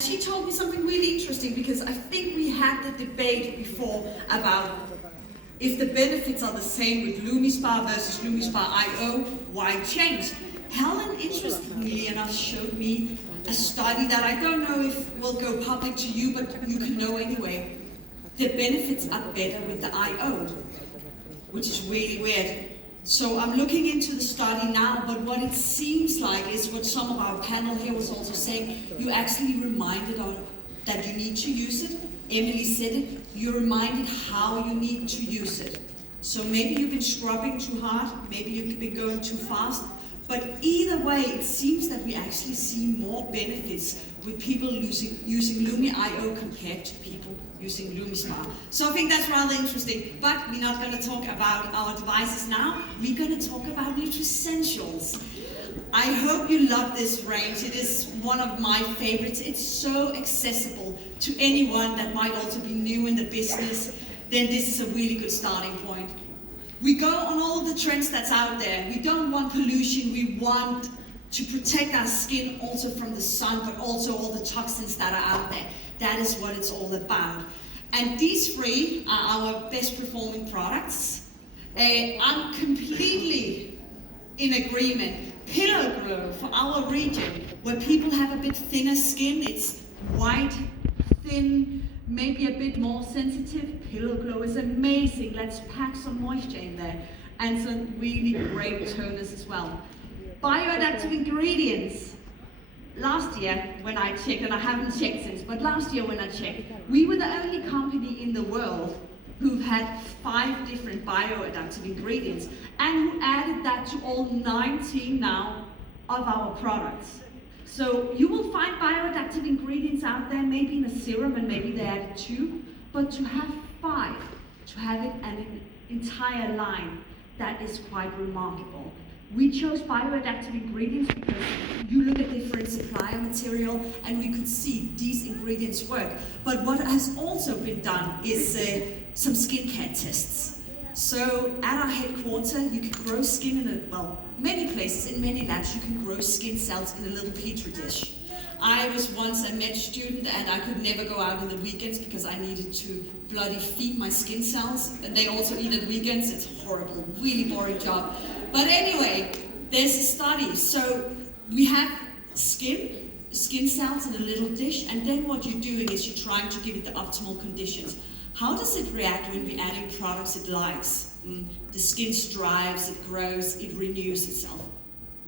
She told me something really interesting, because I think we had the debate before about if the benefits are the same with LumiSpa versus LumiSpa IO, why change? Helen, interestingly enough, showed me a study that I don't know if will go public to you, but you can know anyway. The benefits are better with the IO, which is really weird. So I'm looking into the study now, but what it seems like is what some of our panel here was also saying, you actually reminded of that you need to use it. Emily said it, you're reminded how you need to use it. So maybe you've been scrubbing too hard, maybe you've been going too fast, but either way, it seems that we actually see more benefits with people using Lumi IO compared to people using LumiSpa. So I think that's rather interesting, but we're not going to talk about our devices now. We're going to talk about Nutricentials. I hope you love this range. It is one of my favorites. It's so accessible to anyone that might also be new in the business. Then this is a really good starting point. We go on all the trends that's out there. We don't want pollution. We want to protect our skin also from the sun, but also all the toxins that are out there. That is what it's all about. And these three are our best performing products. I'm completely in agreement. Pillow Glow for our region, where people have a bit thinner skin, it's white, thin, maybe a bit more sensitive. Pillow Glow is amazing. Let's pack some moisture in there. And some really great toners as well. Bioadaptive ingredients. Last year when I checked, and I haven't checked since, but last year when I checked, we were the only company in the world who've had 5 different bioadaptive ingredients, and who added that to all 19 now of our products. So you will find bioadaptive ingredients out there, maybe in a serum, and maybe they added 2, but to have 5, to have it an entire line, that is quite remarkable. We chose bioadaptive ingredients because you look at different supplier material and we could see these ingredients work. But what has also been done is some skincare tests. So at our headquarters, you can grow skin in many places, in many labs, you can grow skin cells in a little petri dish. I was once a med student and I could never go out in the weekends because I needed to bloody feed my skin cells. And they also eat at weekends. It's horrible, really boring job. But anyway, there's a study. So we have skin cells in a little dish, and then what you're doing is you're trying to give it the optimal conditions. How does it react when we're adding products it likes? The skin strives, it grows, it renews itself.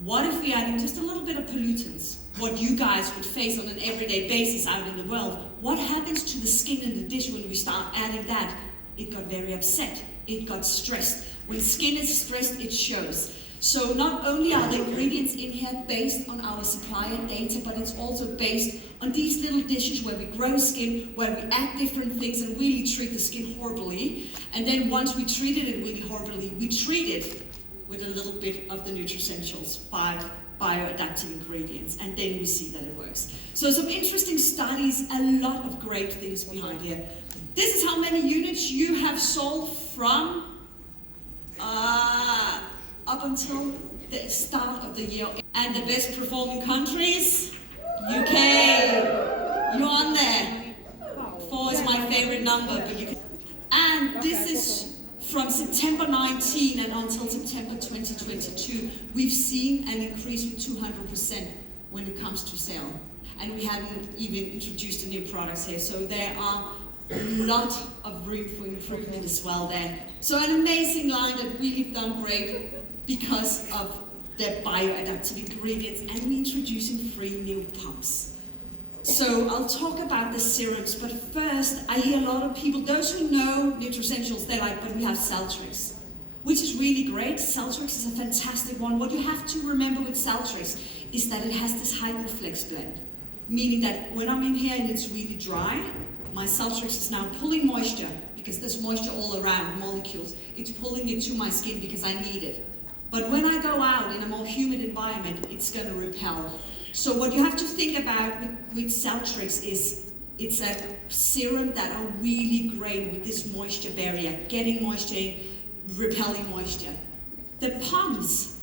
What if we're adding just a little bit of pollutants? What you guys would face on an everyday basis out in the world. What happens to the skin in the dish when we start adding that? It got very upset. It got stressed. When skin is stressed, it shows. So not only are the ingredients in here based on our supplier data, but it's also based on these little dishes where we grow skin, where we add different things and really treat the skin horribly. And then once we treated it really horribly, we treat it with a little bit of the Nutricentials, 5 bioadaptive ingredients, and then we see that it works. So some interesting studies, a lot of great things behind here. This is how many units you have sold from up until the start of the year. And the best performing countries, UK, you're on there. 4 is my favorite number, but you can. And this is from September 19 and until September 2022, we've seen an increase with 200% when it comes to sale. And we haven't even introduced the new products here, so there are a lot of room for improvement as well there. So an amazing line that really have done great because of the bioadaptive ingredients, and we're introducing 3 new pumps. So I'll talk about the serums, but first I hear a lot of people, those who know Nutricentials, they're like, but we have Celtrix, which is really great. Celtrix is a fantastic one. What you have to remember with Celtrix is that it has this Hyperflex blend, meaning that when I'm in here and it's really dry, my Celtrix is now pulling moisture, because there's moisture all around, molecules. It's pulling it to my skin because I need it. But when I go out in a more humid environment, it's going to repel. So what you have to think about with Celtrix is it's a serum that are really great with this moisture barrier, getting moisture in, repelling moisture. The pumps,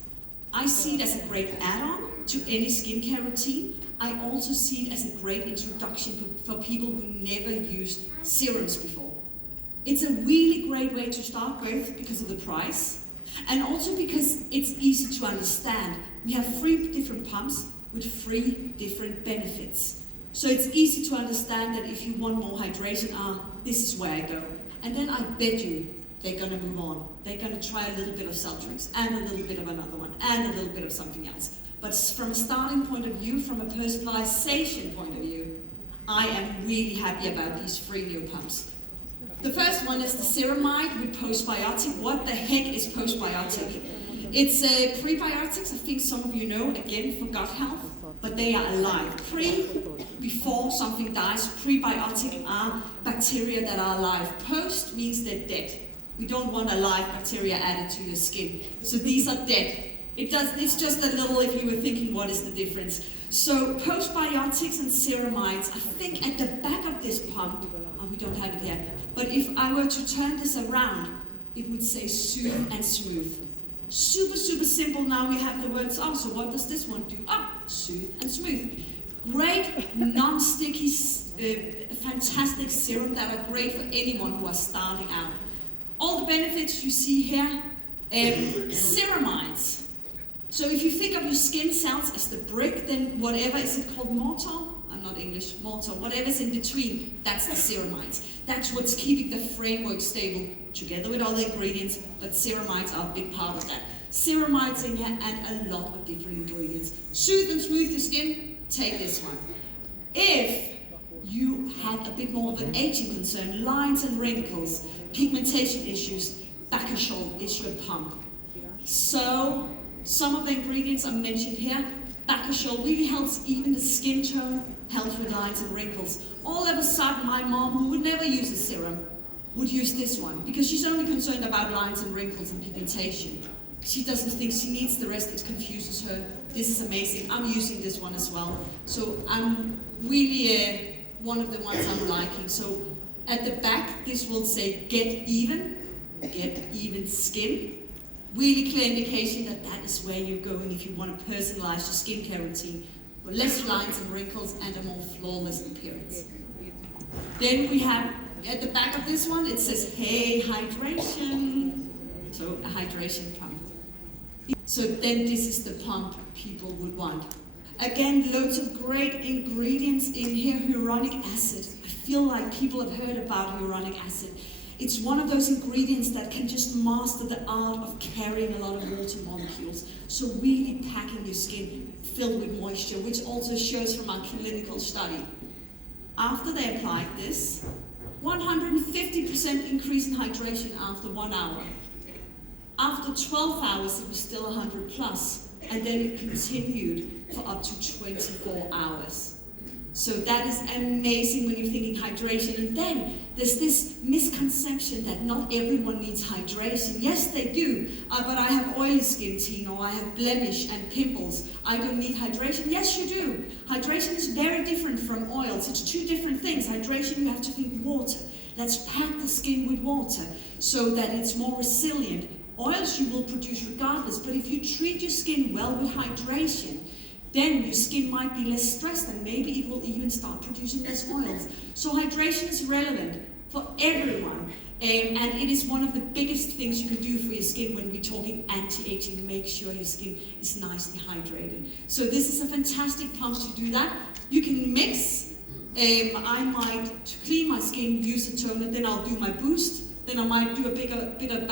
I see it as a great add-on to any skincare routine, I also see it as a great introduction for people who never used serums before. It's a really great way to start, both because of the price and also because it's easy to understand. We have 3 different pumps with 3 different benefits. So it's easy to understand that if you want more hydration, this is where I go. And then I bet you they're going to move on. They're going to try a little bit of cell drinks and a little bit of another one and a little bit of something else. But from a starting point of view, from a personalization point of view, I am really happy about these 3 new pumps. The first one is the ceramide with postbiotic. What the heck is postbiotic? It's prebiotics, I think some of you know, again, for gut health, but they are alive. Before something dies, prebiotic are bacteria that are alive. Post means they're dead. We don't want alive bacteria added to your skin. So these are dead. It's just a little, if you were thinking, what is the difference? So postbiotics and ceramides, I think at the back of this pump, we don't have it here, but if I were to turn this around, it would say soothe and smooth. Super, super simple. Now we have the words on. So what does this one do? Soothe and smooth. Great, non-sticky, fantastic serum that are great for anyone who are starting out. All the benefits you see here, ceramides. So if you think of your skin cells as the brick, then whatever, is it called mortar? I'm not English, mortar, whatever's in between, that's the ceramides. That's what's keeping the framework stable together with all the ingredients, but ceramides are a big part of that. Ceramides in here and a lot of different ingredients. Soothe and smooth your skin, take this one. If you have a bit more of an aging concern, lines and wrinkles, pigmentation issues, Bachuchiol is your pump. So some of the ingredients are mentioned here. Bachuchiol really helps even the skin tone, helps with lines and wrinkles. All of a sudden, my mom, who would never use a serum, would use this one because she's only concerned about lines and wrinkles and pigmentation. She doesn't think she needs the rest, it confuses her. This is amazing. I'm using this one as well. So I'm really one of the ones I'm liking. So at the back, this will say get even skin. Really clear indication that that is where you're going if you want to personalize your skincare routine for less lines and wrinkles and a more flawless appearance. Then we have, at the back of this one, it says, hey, hydration. So a hydration pump. So then this is the pump people would want. Again, loads of great ingredients in here. Hyaluronic acid. I feel like people have heard about hyaluronic acid. It's one of those ingredients that can just master the art of carrying a lot of water molecules. So really packing your skin filled with moisture, which also shows from our clinical study. After they applied this, 150% increase in hydration after 1 hour. After 12 hours, it was still 100 plus, and then it continued for up to 24 hours. So that is amazing when you're thinking hydration. And then there's this misconception that not everyone needs hydration. Yes, they do, but I have oily skin, Tino, I have blemish and pimples. I don't need hydration. Yes, you do. Hydration is very different from oils. It's 2 different things. Hydration, you have to think water. Let's pack the skin with water so that it's more resilient. Oils you will produce regardless, but if you treat your skin well with hydration, then your skin might be less stressed and maybe it will even start producing less oils. So hydration is relevant for everyone. And it is one of the biggest things you can do for your skin when we're talking anti-aging. Make sure your skin is nicely hydrated. So this is a fantastic pump to do that. You can mix. I might, to clean my skin, use a toner, then I'll do my boost. Then I might do a bit of